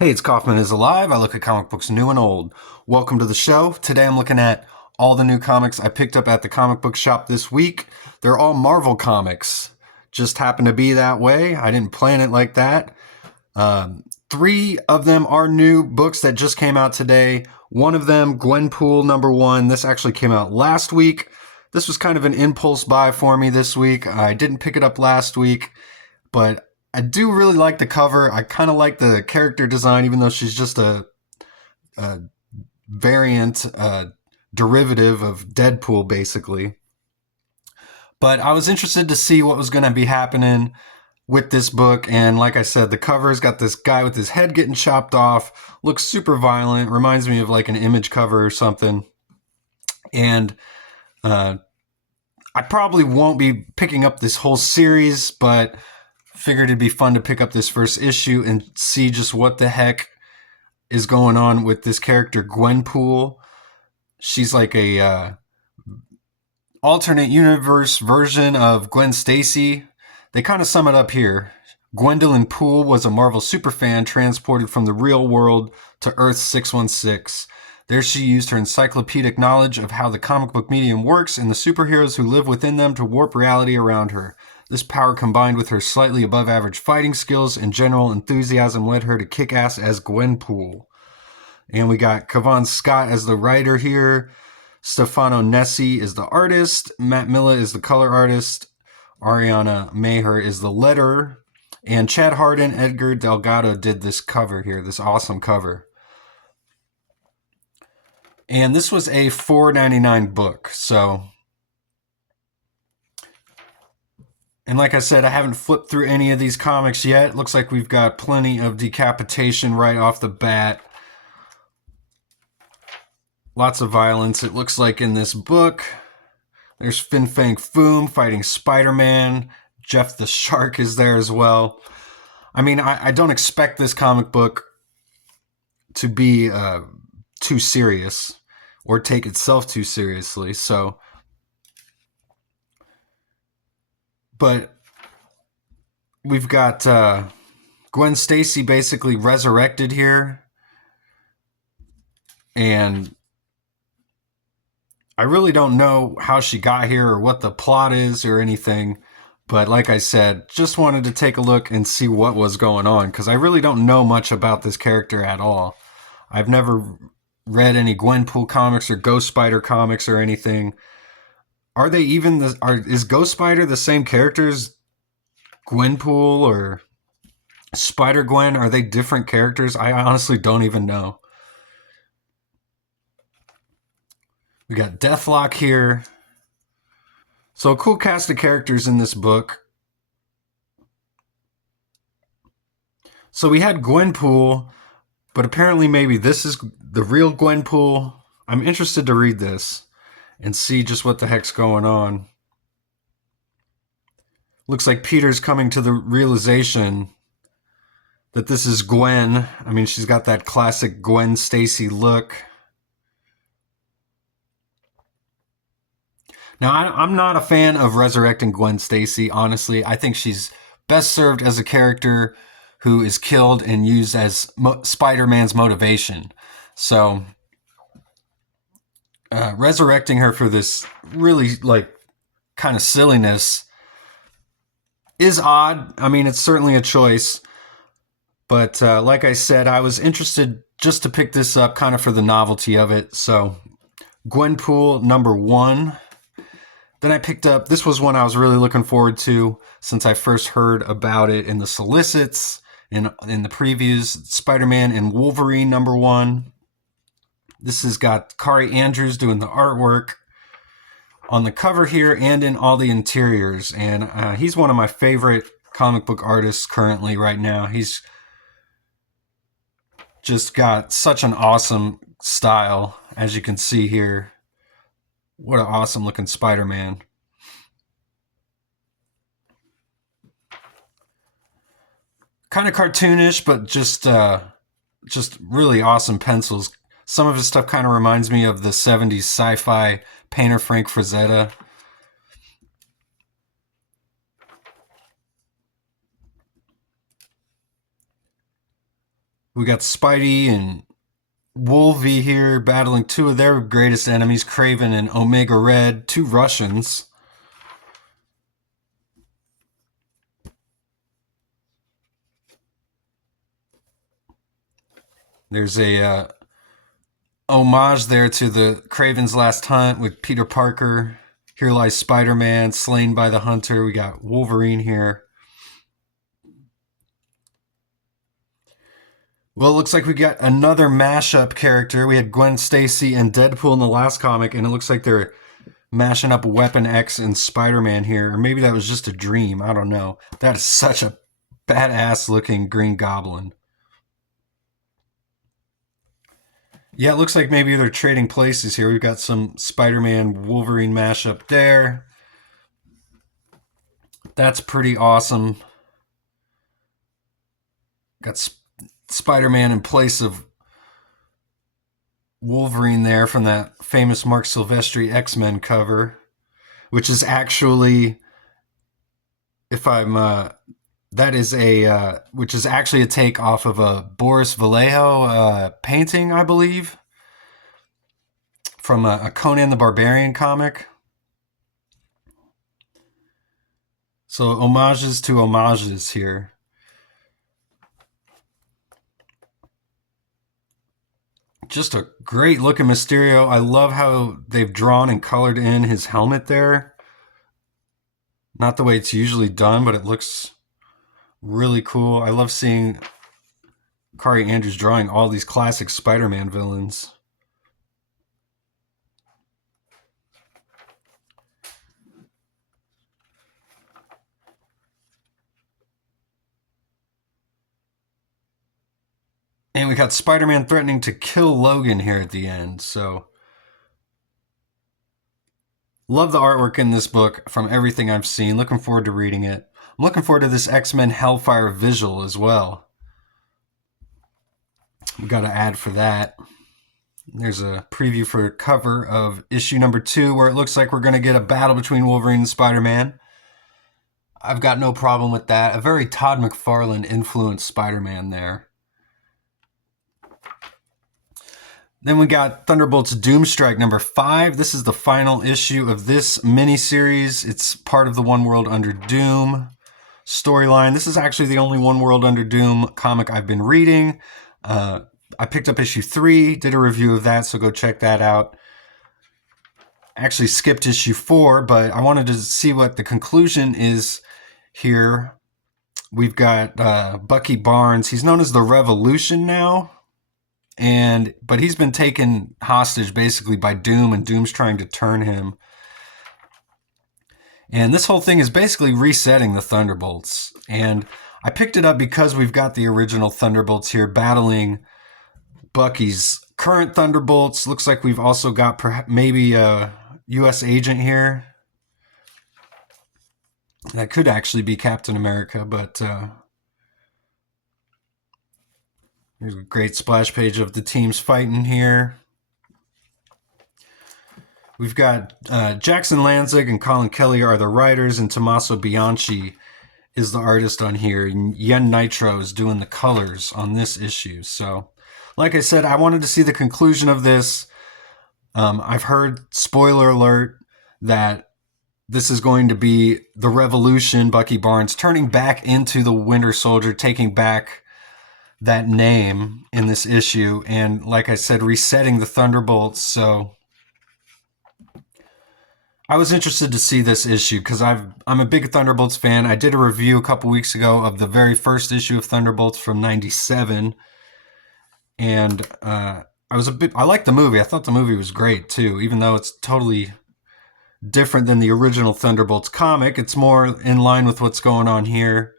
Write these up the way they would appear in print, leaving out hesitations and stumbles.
Hey, it's Kaufman is Alive. I look at comic books new and old. Welcome to the show. Today I'm looking at all the new comics I picked up at the comic book shop this week. They're all Marvel comics. Just happened to be that way. I didn't plan it like that. Three of them are new books that just came out today. One of them, Gwenpool #1. This actually came out last week. This was kind of an impulse buy for me this week. I didn't pick it up last week, but I do really like the cover. I kind of like the character design, even though she's just a variant, derivative of Deadpool, basically. But I was interested to see what was going to be happening with this book. And like I said, the cover's got this guy with his head getting chopped off, looks super violent, reminds me of like an Image cover or something. And I probably won't be picking up this whole series, but figured it'd be fun to pick up this first issue and see just what the heck is going on with this character, Gwenpool. She's like a alternate universe version of Gwen Stacy. They kind of sum it up here. Gwendolyn Poole was a Marvel superfan transported from the real world to Earth 616. There she used her encyclopedic knowledge of how the comic book medium works and the superheroes who live within them to warp reality around her. This power combined with her slightly above average fighting skills and general enthusiasm led her to kick ass as Gwenpool. And we got Kavan Scott as the writer here. Stefano Nessi is the artist. Matt Milla is the color artist. Ariana Maher is the letterer. And Chad Hardin, Edgar Delgado did this cover here, this awesome cover. And this was a $4.99 book. And like I said, I haven't flipped through any of these comics yet. Looks like we've got plenty of decapitation right off the bat. Lots of violence, it looks like, in this book. There's Fin Fang Foom fighting Spider-Man. Jeff the Shark is there as well. I mean, I don't expect this comic book to be too serious or take itself too seriously. But we've got Gwen Stacy basically resurrected here. And I really don't know how she got here or what the plot is or anything. But like I said, just wanted to take a look and see what was going on, because I really don't know much about this character at all. I've never read any Gwenpool comics or Ghost Spider comics or anything. Are they even is Ghost Spider the same character as Gwenpool or Spider Gwen? Are they different characters? I honestly don't even know. We got Deathlock here. So a cool cast of characters in this book. So we had Gwenpool, but apparently maybe this is the real Gwenpool. I'm interested to read this and see just what the heck's going on. Looks like Peter's coming to the realization that this is Gwen. I mean, she's got that classic Gwen Stacy look. Now, I'm not a fan of resurrecting Gwen Stacy, honestly. I think she's best served as a character who is killed and used as Spider-Man's motivation. So, resurrecting her for this really, like, kind of silliness is odd. I mean, it's certainly a choice. But like I said, I was interested just to pick this up kind of for the novelty of it. So, Gwenpool #1. Then I picked up, this was one I was really looking forward to since I first heard about it in the solicits, in the previews, Spider-Man and Wolverine #1. This has got Kari Andrews doing the artwork on the cover here and in all the interiors. And he's one of my favorite comic book artists currently right now. He's just got such an awesome style, as you can see here. What an awesome looking Spider-Man. Kind of cartoonish, but just really awesome pencils. Some of his stuff kind of reminds me of the 70s sci-fi painter Frank Frazetta. We got Spidey and Wolvie here battling two of their greatest enemies, Kraven and Omega Red, two Russians. There's a homage there to the Kraven's Last Hunt with Peter Parker. Here lies Spider-Man, slain by the Hunter. We got Wolverine here. Well, it looks like we got another mashup character. We had Gwen Stacy and Deadpool in the last comic, and it looks like they're mashing up Weapon X and Spider-Man here. Or maybe that was just a dream. I don't know. That is such a badass looking Green Goblin. Yeah, it looks like maybe they're trading places here. We've got some Spider-Man Wolverine mashup there. That's pretty awesome. Got Spider-Man in place of Wolverine there from that famous Mark Silvestri X-Men cover, which is actually, if I'm, that is a, which is actually a take off of a Boris Vallejo painting, I believe, from a Conan the Barbarian comic. So homages to homages here. Just a great looking Mysterio. I love how they've drawn and colored in his helmet there. Not the way it's usually done, but it looks really cool. I love seeing Kari Andrews drawing all these classic Spider-Man villains. And we got Spider-Man threatening to kill Logan here at the end. So, love the artwork in this book from everything I've seen. Looking forward to reading it. I'm looking forward to this X-Men Hellfire visual as well. We got an ad for that. There's a preview for a cover of issue number 2 where it looks like we're going to get a battle between Wolverine and Spider-Man. I've got no problem with that. A very Todd McFarlane influenced Spider-Man there. Then we got Thunderbolts Doomstrike number 5. This is the final issue of this miniseries. It's part of the One World Under Doom storyline. This is actually the only One World Under Doom comic I've been reading. I picked up issue 3, did a review of that, so go check that out. Actually skipped issue 4, but I wanted to see what the conclusion is here. We've got Bucky Barnes. He's known as the Revolution now. But he's been taken hostage basically by Doom, and Doom's trying to turn him. And this whole thing is basically resetting the Thunderbolts. And I picked it up because we've got the original Thunderbolts here battling Bucky's current Thunderbolts. Looks like we've also got maybe a U.S. agent here. That could actually be Captain America, but here's a great splash page of the teams fighting here. We've got Jackson Lanzig and Colin Kelly are the writers, and Tommaso Bianchi is the artist on here. And Yen Nitro is doing the colors on this issue. So, like I said, I wanted to see the conclusion of this. I've heard, spoiler alert, that this is going to be the Revolution, Bucky Barnes turning back into the Winter Soldier, taking back that name in this issue, and like I said, resetting the Thunderbolts. So I was interested to see this issue because I'm a big Thunderbolts fan. I did a review a couple weeks ago of the very first issue of Thunderbolts from '97, and I liked the movie. I thought the movie was great too, even though it's totally different than the original Thunderbolts comic. It's more in line with what's going on here.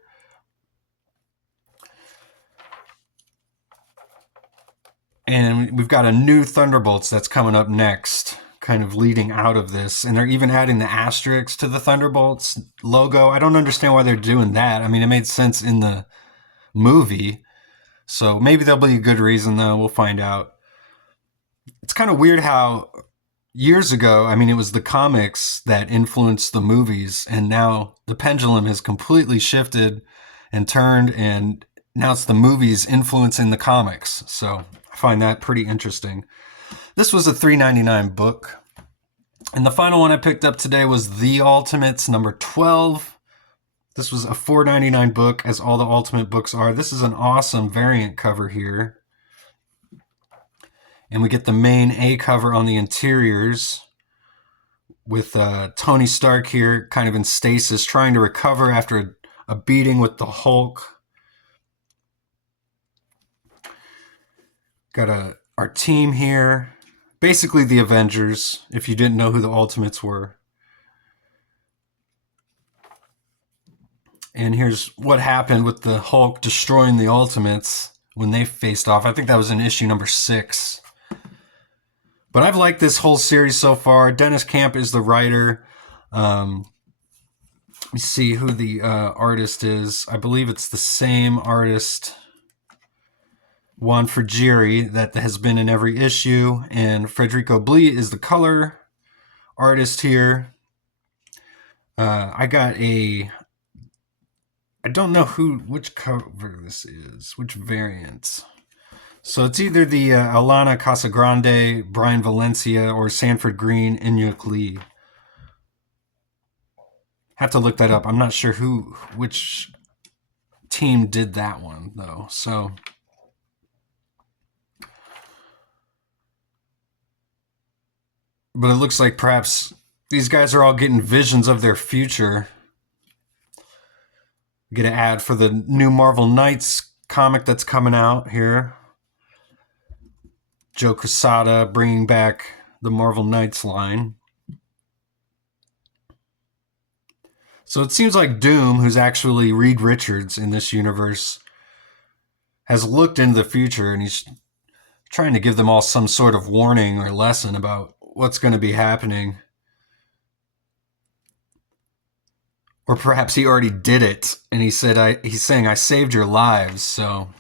And we've got a new Thunderbolts that's coming up next, kind of leading out of this. And they're even adding the asterisk to the Thunderbolts logo. I don't understand why they're doing that. I mean, it made sense in the movie. So maybe there'll be a good reason, though. We'll find out. It's kind of weird how years ago, I mean, it was the comics that influenced the movies. And now the pendulum has completely shifted and turned, and now it's the movies influencing the comics. So I find that pretty interesting. This was a $3.99 book. And the final one I picked up today was The Ultimates number 12. This was a $4.99 book, as all the Ultimate books are. This is an awesome variant cover here. And we get the main A cover on the interiors with Tony Stark here kind of in stasis, trying to recover after a beating with the Hulk. Got our team here. Basically the Avengers, if you didn't know who the Ultimates were. And here's what happened with the Hulk destroying the Ultimates when they faced off. I think that was in issue number 6. But I've liked this whole series so far. Dennis Camp is the writer. Let me see who the artist is. I believe it's the same artist, Juan Frigeri, that has been in every issue. And Federico Blee is the color artist here. I don't know which cover this is, which variant. So it's either the Alana Casagrande, Brian Valencia, or Sanford Green, Inyuk Lee. Have to look that up. I'm not sure which team did that one, though. So but it looks like perhaps these guys are all getting visions of their future. Get an ad for the new Marvel Knights comic that's coming out here. Joe Quesada bringing back the Marvel Knights line. So it seems like Doom, who's actually Reed Richards in this universe, has looked into the future and he's trying to give them all some sort of warning or lesson about what's going to be happening. Or perhaps he already did it and he's saying, I saved your lives, so...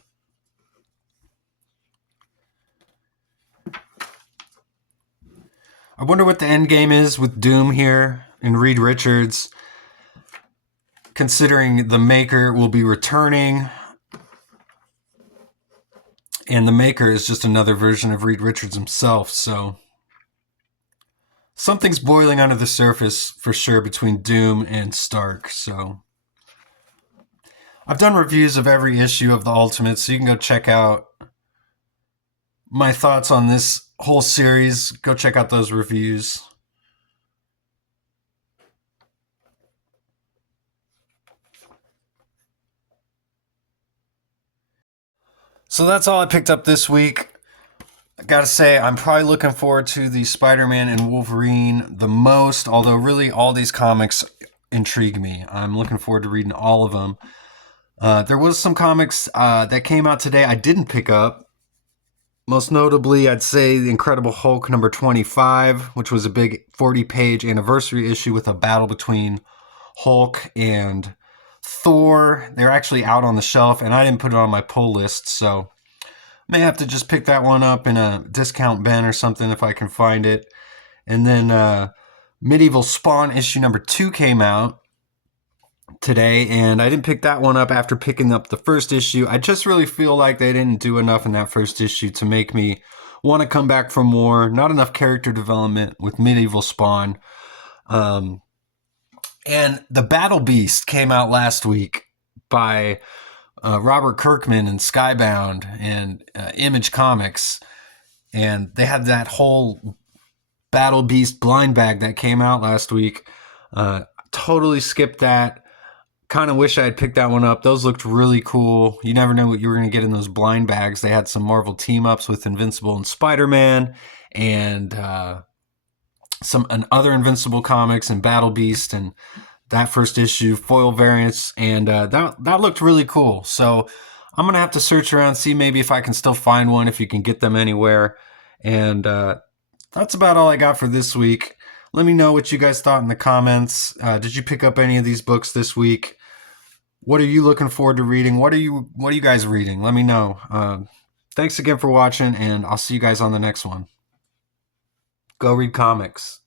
I wonder what the end game is with Doom here and Reed Richards, considering the Maker will be returning, and the Maker is just another version of Reed Richards himself, so something's boiling under the surface for sure between Doom and Stark. So I've done reviews of every issue of the Ultimates, so you can go check out my thoughts on this whole series. Go check out those reviews. So that's all I picked up this week. I gotta say, I'm probably looking forward to the Spider-Man and Wolverine the most, although really all these comics intrigue me. I'm looking forward to reading all of them. There was some comics that came out today I didn't pick up. Most notably, I'd say The Incredible Hulk number 25, which was a big 40-page anniversary issue with a battle between Hulk and Thor. They're actually out on the shelf, and I didn't put it on my pull list, so may have to just pick that one up in a discount bin or something if I can find it. And then Medieval Spawn issue number 2 came out today, and I didn't pick that one up after picking up the first issue. I just really feel like they didn't do enough in that first issue to make me want to come back for more. Not enough character development with Medieval Spawn. And The Battle Beast came out last week by Robert Kirkman and Skybound and Image Comics. And they had that whole Battle Beast blind bag that came out last week. Totally skipped that. Kind of wish I had picked that one up. Those looked really cool. You never know what you were going to get in those blind bags. They had some Marvel team-ups with Invincible and Spider-Man, and some other Invincible comics and Battle Beast, and that first issue, foil variants, and that looked really cool. So I'm going to have to search around, see maybe if I can still find one, if you can get them anywhere. And that's about all I got for this week. Let me know what you guys thought in the comments. Did you pick up any of these books this week? What are you looking forward to reading? What are you guys reading? Let me know. Thanks again for watching, and I'll see you guys on the next one. Go read comics.